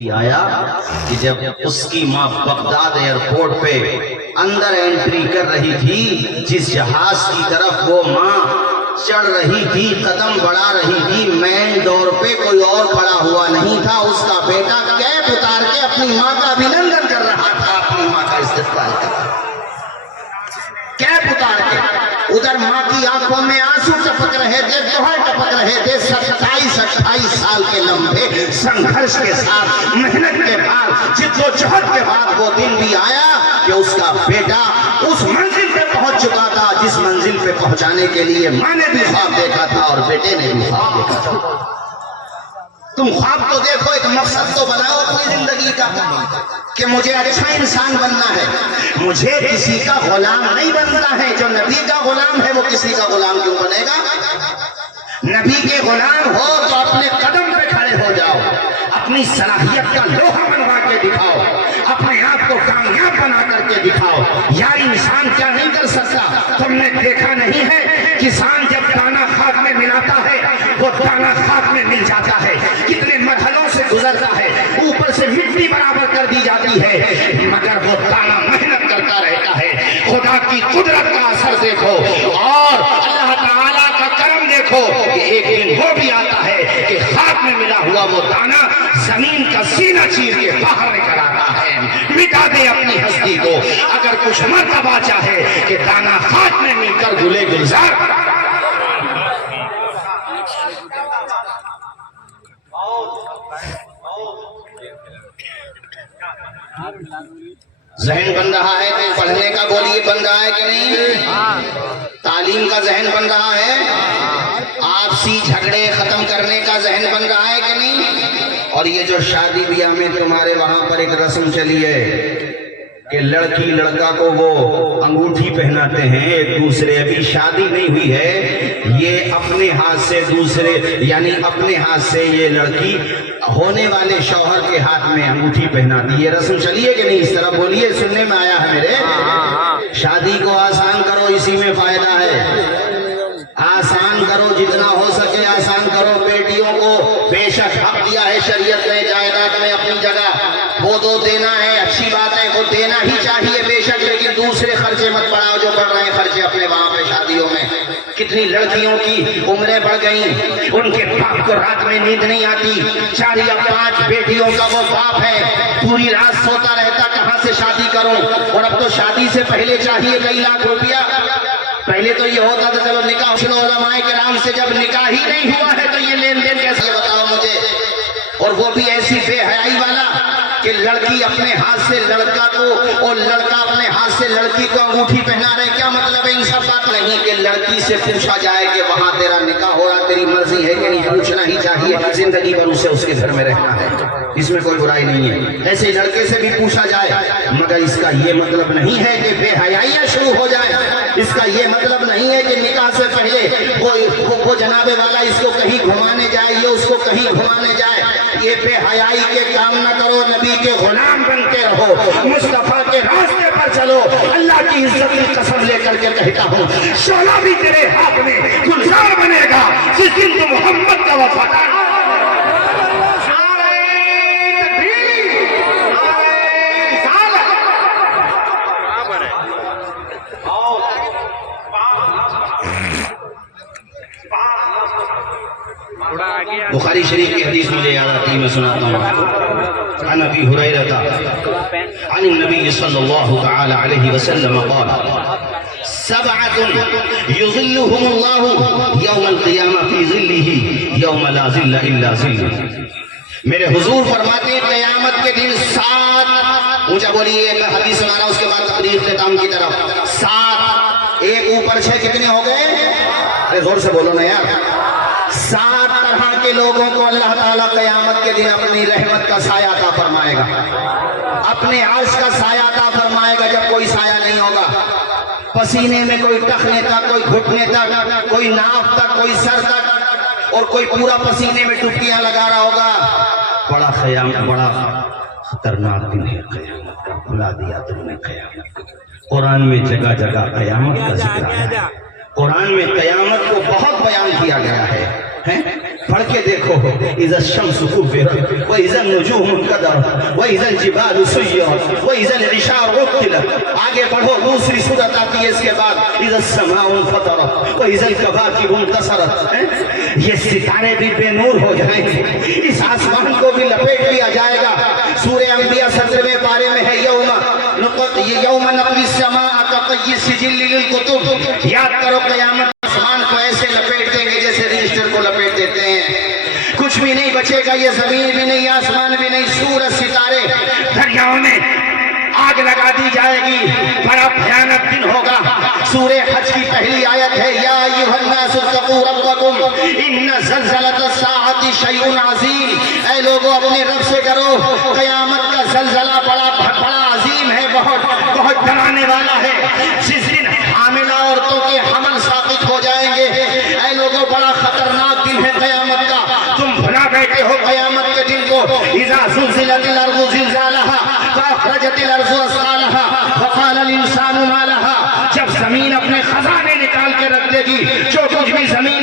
آیا کہ جب اس کی ماں بغداد ایئرپورٹ پہ اندر انٹری کر رہی تھی، جس جہاز کی طرف وہ ماں چڑھ رہی تھی، قدم بڑھا رہی تھی، مین ڈور پہ کوئی اور کھڑا ہوا نہیں تھا، اس کا بیٹا کیپ اتار کے اپنی ماں کا ابھینندن کر رہا تھا، اپنی ماں کا استقبال کر رہا تھا کیپ اتار کے۔ ادھر ماں کی آنکھوں میں آنسو ٹپک رہے تھے، دوہے ٹپک رہے تھے۔ 27-28 سال کے لمبے سنگھرش کے ساتھ، محنت کے بعد، جد و جہد کے بعد وہ دن بھی آیا کہ اس کا بیٹا اس منزل پہ پہنچ چکا تھا جس منزل پہ پہنچانے کے لیے ماں نے بھی خواب دیکھا تھا اور بیٹے نے بھی خواب دیکھا تھا۔ تم خواب تو دیکھو، ایک مقصد تو بناؤ اپنی زندگی کا کہ مجھے اچھا انسان بننا ہے، مجھے کسی کا غلام نہیں بننا ہے۔ جو نبی کا غلام ہے وہ کسی کا غلام کیوں بنے گا؟ نبی کے غلام ہو تو اپنے قدم پہ کھڑے ہو جاؤ، اپنی صلاحیت کا لوہا بنوا کے دکھاؤ، اپنے آپ کو کامیاب بنا کر کے دکھاؤ۔ یار انسان کیا نہیں کر سکتا؟ تم نے دیکھا نہیں ہے کسان جب دانا خاک میں ملاتا ہے وہ دانا خاک میں مل جاتا ہے، کتنے مرحلوں سے گزرتا ہے، اوپر سے مٹی برابر کر دی جاتی ہے، مگر وہ دانا محنت کرتا رہتا ہے۔ خدا کی قدرت کا اثر دیکھو اور اللہ تعالیٰ کا کرم دیکھو کہ ایک دن وہ بھی آتا ہے کہ خاک میں ملا ہوا وہ دانا زمین کا سینہ چیر کے باہر نکل آتا ہے۔ مٹا دے اپنی ہستی کو، اگر کچھ مرتبہ چاہے کہ دانا خاک میں مل کر گلے گلزار۔ ذہن بن رہا ہے کہ پڑھنے کا بولیے بن رہا ہے کہ نہیں؟ تعلیم کا ذہن بن رہا ہے، آپسی جھگڑے ختم کرنے کا ذہن بن رہا ہے کہ نہیں؟ اور یہ جو شادی بیاہ میں تمہارے وہاں پر ایک رسم چلی ہے کہ لڑکی لڑکا کو وہ انگوٹھی پہناتے ہیں ایک دوسرے، ابھی شادی نہیں ہوئی ہے، یہ اپنے ہاتھ سے دوسرے یعنی اپنے ہاتھ سے یہ لڑکی ہونے والے شوہر کے ہاتھ میں انگوٹھی پہناتی، یہ رسم چلی ہے کہ نہیں؟ اس طرح بولیے، سننے میں آیا ہے میرے۔ شادی کو آسان کرو، اسی میں فائدہ ہے، آسان کرو جتنا ہو سکے آسان کرو۔ بیٹیوں کو بے شک حق دیا ہے شریعت نے جائیداد میں اپنی جگہ، وہ تو دینا ہے، اچھی بات ہے، وہ دینا ہی چاہیے بے شک، لیکن دوسرے خرچے مت بڑھاؤ جو بڑھ رہے ہیں خرچے اپنے وہاں پہ شادیوں میں۔ کتنی لڑکیوں کی عمریں بڑھ گئیں، ان کے باپ کو رات میں نیند نہیں آتی، 4 یا 5 بیٹیوں کا وہ باپ ہے، پوری رات سوتا رہتا کہاں سے شادی کروں۔ اور اب تو شادی سے پہلے چاہیے کئی لاکھ روپیہ۔ پہلے تو یہ ہوتا تھا چلو نکاح، علماء کرام سے جب نکاح ہی نہیں ہوا ہے تو یہ لین دین کیسے، بتاؤ مجھے۔ اور وہ بھی ایسی بے حیائی والا کہ لڑکی اپنے ہاتھ سے لڑکا کو اور لڑکا اپنے ہاتھ سے لڑکی کو انگوٹھی پہنا رہے، کیا مطلب ہے؟ ان سب بات نہیں کہ لڑکی سے پوچھا جائے کہ وہاں تیرا نکاح ہو رہا، تیری مرضی ہے کہ نہیں، پوچھنا ہی چاہیے، زندگی بھر اسے اس کے گھر میں رہنا ہے، اس میں کوئی برائی نہیں ہے۔ ایسے لڑکے سے بھی پوچھا جائے، مگر اس کا یہ مطلب نہیں ہے کہ بے حیائیاں شروع ہو جائیں، اس کا یہ مطلب نہیں ہے کہ نکاح سے پہلے وہ جناب والا اس کو کہیں گھمانے جائے، یہ اس کو کہیں گھمانے جائے۔ یہ بے حیائی کے کام نہ کرو، نبی کے غلام بن کے رہو، مصطفیٰ کے راستے پر چلو۔ اللہ کی عزت کی قسم لے کر کے کہتا ہوں، شعلہ بھی تیرے ہاتھ میں گلزار بنے گا جس دن تو محمد کا وفادار۔ بخاری شریف کی حدیث مجھے یاد آتی ہے، میں سناتا ہوں آپ کو۔ عن ابی ہریرہ عن النبی صلی اللہ تعالی علیہ وسلم قال سبعۃ یظلهم اللہ یوم القیامہ فی ظلہ یوم لا ظل الا ظلہ۔ میرے حضور فرماتے ہیں قیامت کے دن 7، اونچا بولیے، ایک حدیث سنانا اس کے بعد تقریر اختتام کی طرف۔ 7 ایک اوپر 6 کتنے ہو گئے؟ ارے زور سے بولو نا یار۔ 7 طرح کے لوگوں کو اللہ تعالیٰ قیامت کے دن اپنی رحمت کا سایہ عطا فرمائے گا، اپنے عرش کا سایہ عطا فرمائے گا جب کوئی سایہ نہیں ہوگا۔ پسینے میں کوئی ٹخنے تک، کوئی گھٹنے تک، کوئی ناف تک، کوئی سر تک، اور کوئی پورا پسینے میں ڈبکیاں لگا رہا ہوگا۔ بڑا خطرناک دن ہے قیامت کا، بھلا دیا تم نے قیامت کو۔ قرآن میں جگہ جگہ قیامت کا ذکر آیا ہے، قرآن میں قیامت کو بہت بیان کیا گیا ہے۔ پڑھ کے دیکھو اذا الشمس كورت واذا النجوم انكدرت واذا الجبال سيرت واذا العشار عطلت. آگے پڑھو دوسری سورت آتی ہے اس کے بعد اذا السماء انفطرت واذا الكواكب انتصرت. یہ ستارے بھی بے نور ہو جائیں گے, اس آسمان کو بھی لپیٹ لیا جائے گا. سورہ انبیاء 17ویں پارے میں ہے یوم نطوی السماء کطی السجل للکتب. یاد کرو قیامت آسمان کو ایسے لپیٹ دیں گے جیسے رجسٹر کو لپیٹ دیتے ہیں, کچھ بھی نہیں بچے گا, یہ زمین بھی نہیں, آسمان بھی نہیں, سورج ستارے دریاؤں میں آگ لگا دی جائے گی. بڑا بھیانک دن ہوگا. سورہ حج کی پہلی آیت ہے یا ایھا الناس اتقوا ربکم ان زلزلۃ الساعۃ شیء عظیم. اے لوگوں اپنے رب سے ڈرو, قیامت کا زلزلہ بڑا عظیم ہے, بہت ڈرانے والا ہے. جس دن حاملہ عورتوں کے حمل ساقط ہو جائیں گے. اے لوگوں بڑا خطرناک دن ہے قیامت کا. تم بھلا بیٹھے ہو قیامت کے دن کو. اذا زلزلت الارض زلزالها واخرجت الارض اثقالها وقال الانسان ما لها. جب زمین اپنے خزانے نکال کے رکھ دے گی, جو کچھ بھی زمین